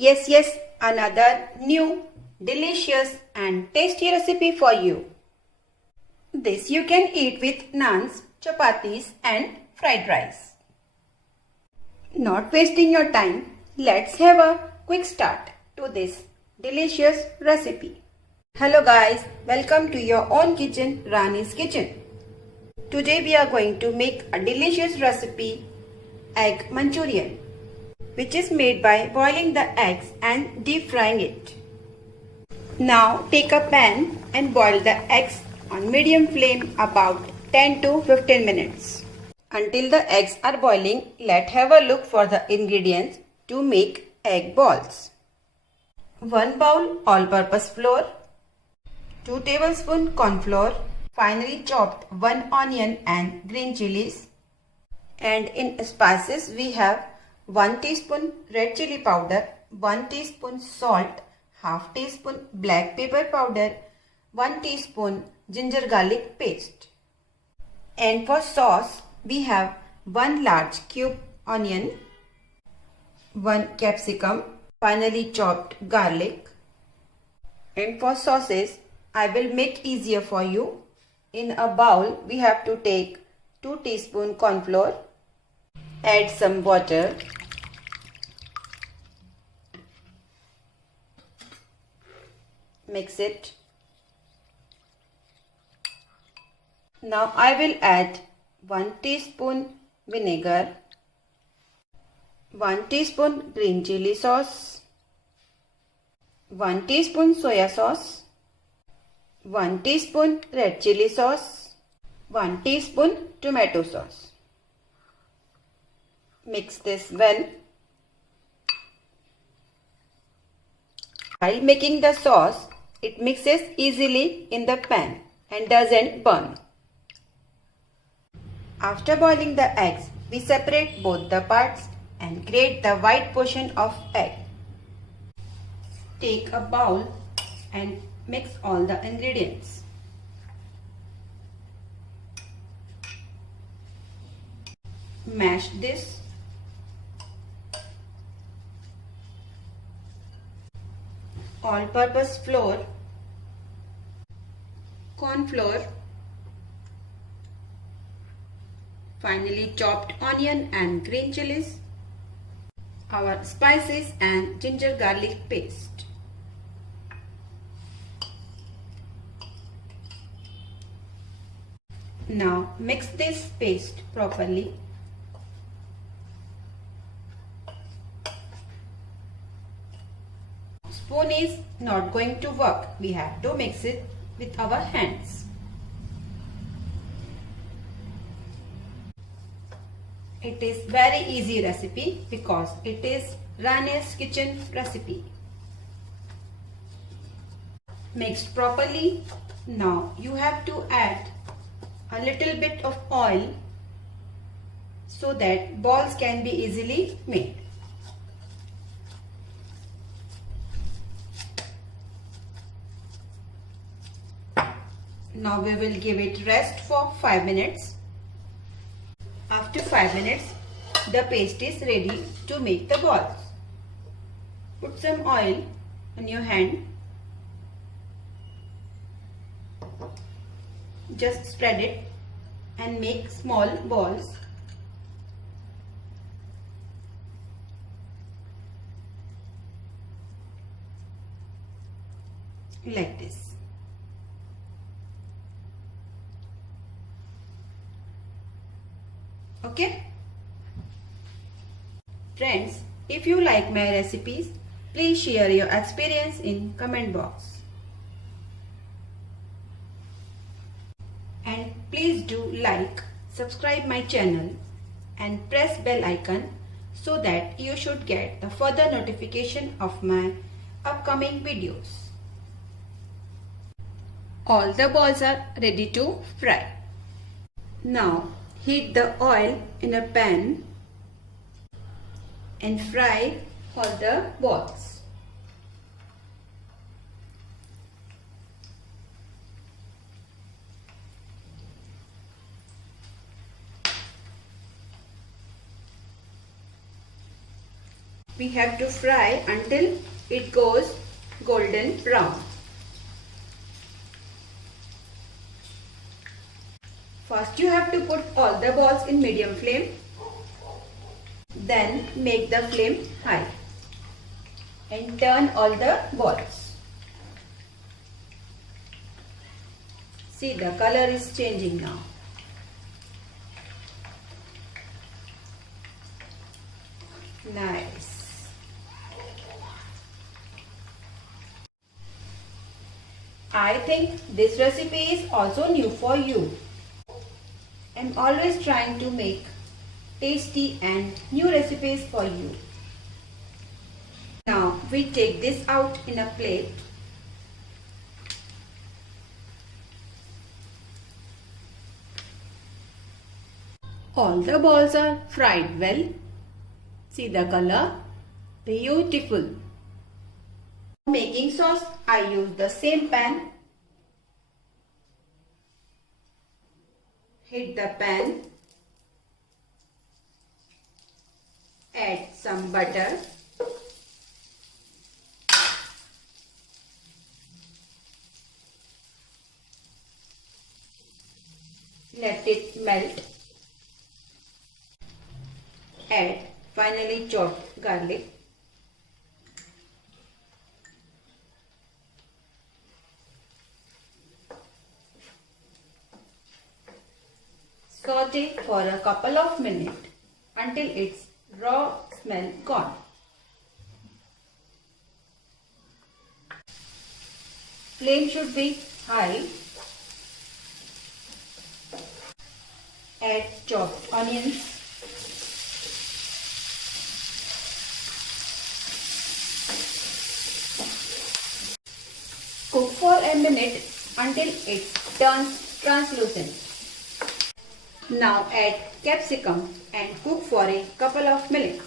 Yes, another new, delicious and tasty recipe for you. This you can eat with naans, chapatis and fried rice. Not wasting your time, let's have a quick start to this delicious recipe. Hello guys, welcome to your own kitchen, Rani's kitchen. Today we are going to make a delicious recipe, egg Manchurian, which is made by boiling the eggs and deep frying it. Now take a pan and boil the eggs on medium flame about 10 to 15 minutes. Until the eggs are boiling, let's have a look for the ingredients to make egg balls. 1 bowl all-purpose flour, 2 tablespoons corn flour, finely chopped 1 onion and green chilies, and in spices we have 1 teaspoon red chili powder, 1 teaspoon salt, half teaspoon black pepper powder, 1 teaspoon ginger garlic paste. And for sauce we have 1 large cube onion, 1 capsicum, finely chopped garlic. And for sauces I will make easier for you. In a bowl we have to take 2 teaspoon corn flour, add some water, mix it. Now I will add 1 teaspoon vinegar, 1 teaspoon green chili sauce, 1 teaspoon soya sauce, 1 teaspoon red chili sauce, 1 teaspoon tomato sauce. Mix this well. While making the sauce, it mixes easily in the pan and doesn't burn. After boiling the eggs, we separate both the parts and grate the white portion of egg. Take a bowl and mix all the ingredients. Mash this. All-purpose flour, corn flour, finely chopped onion and green chilies, our spices and ginger garlic paste. Now mix this paste properly. Spoon is not going to work. We have to mix it with our hands. It is very easy recipe because it is Rani's kitchen recipe. Mixed properly. Now you have to add a little bit of oil so that balls can be easily made. Now we will give it rest for 5 minutes. After 5 minutes, the paste is ready to make the balls. Put some oil on your hand. Just spread it and make small balls. Like this. Okay? Friends, if you like my recipes, please share your experience in comment box. And please do like, subscribe my channel and press bell icon so that you should get the further notification of my upcoming videos. All the balls are ready to fry. Now heat the oil in a pan and fry all the balls. We have to fry until it goes golden brown. First you have to put all the balls in medium flame. Then make the flame high and turn all the balls. See, the color is changing now. Nice. I think this recipe is also new for you. I'm always trying to make tasty and new recipes for you. Now we take this out in a plate. All the balls are fried well. See the color? Beautiful. For making sauce, I use the same pan. Heat the pan. Add some butter. Let it melt. Add finely chopped garlic. Saute for a couple of minutes until its raw smell gone. Flame should be high. Add chopped onions. Cook for a minute until it turns translucent. Now add capsicum and cook for a couple of minutes.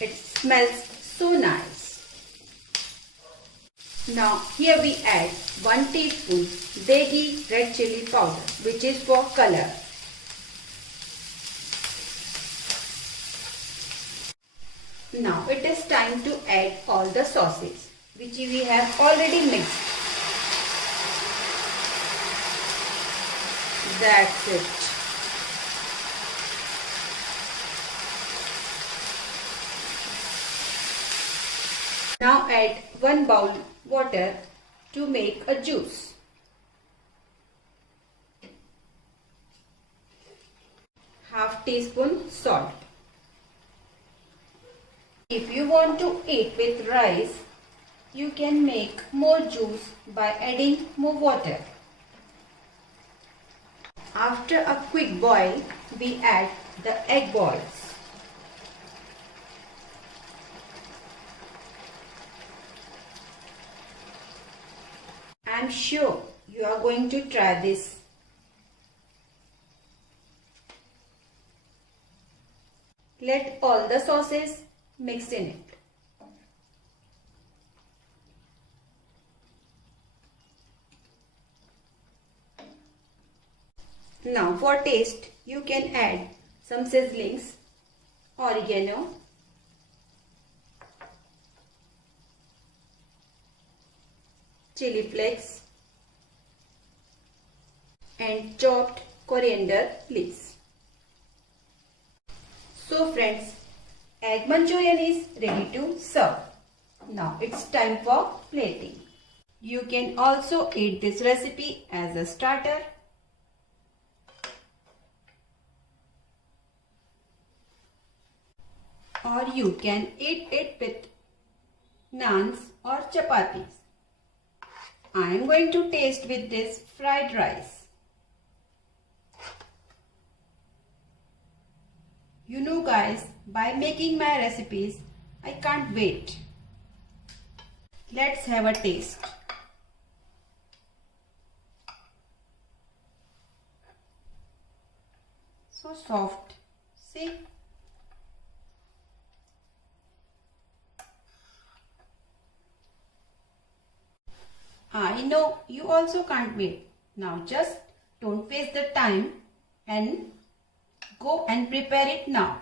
It smells so nice. Now here we add 1 teaspoon degi red chili powder, which is for color. Now it is time to add all the sauces which we have already mixed. That's it. Now add 1 bowl water to make a juice. Half teaspoon salt. If you want to eat with rice, you can make more juice by adding more water. After a quick boil, we add the egg balls. I'm sure you are going to try this. Let all the sauces mix in it. Now for taste, you can add some seasonings, oregano, chili flakes and chopped coriander leaves. So friends, egg Manchurian is ready to serve. Now it's time for plating. You can also eat this recipe as a starter. Or you can eat it with naans or chapatis. I am going to taste with this fried rice. You know guys, by making my recipes, I can't wait. Let's have a taste. So soft. See? I know you also can't wait. Now just Don't waste the time and go and prepare it now.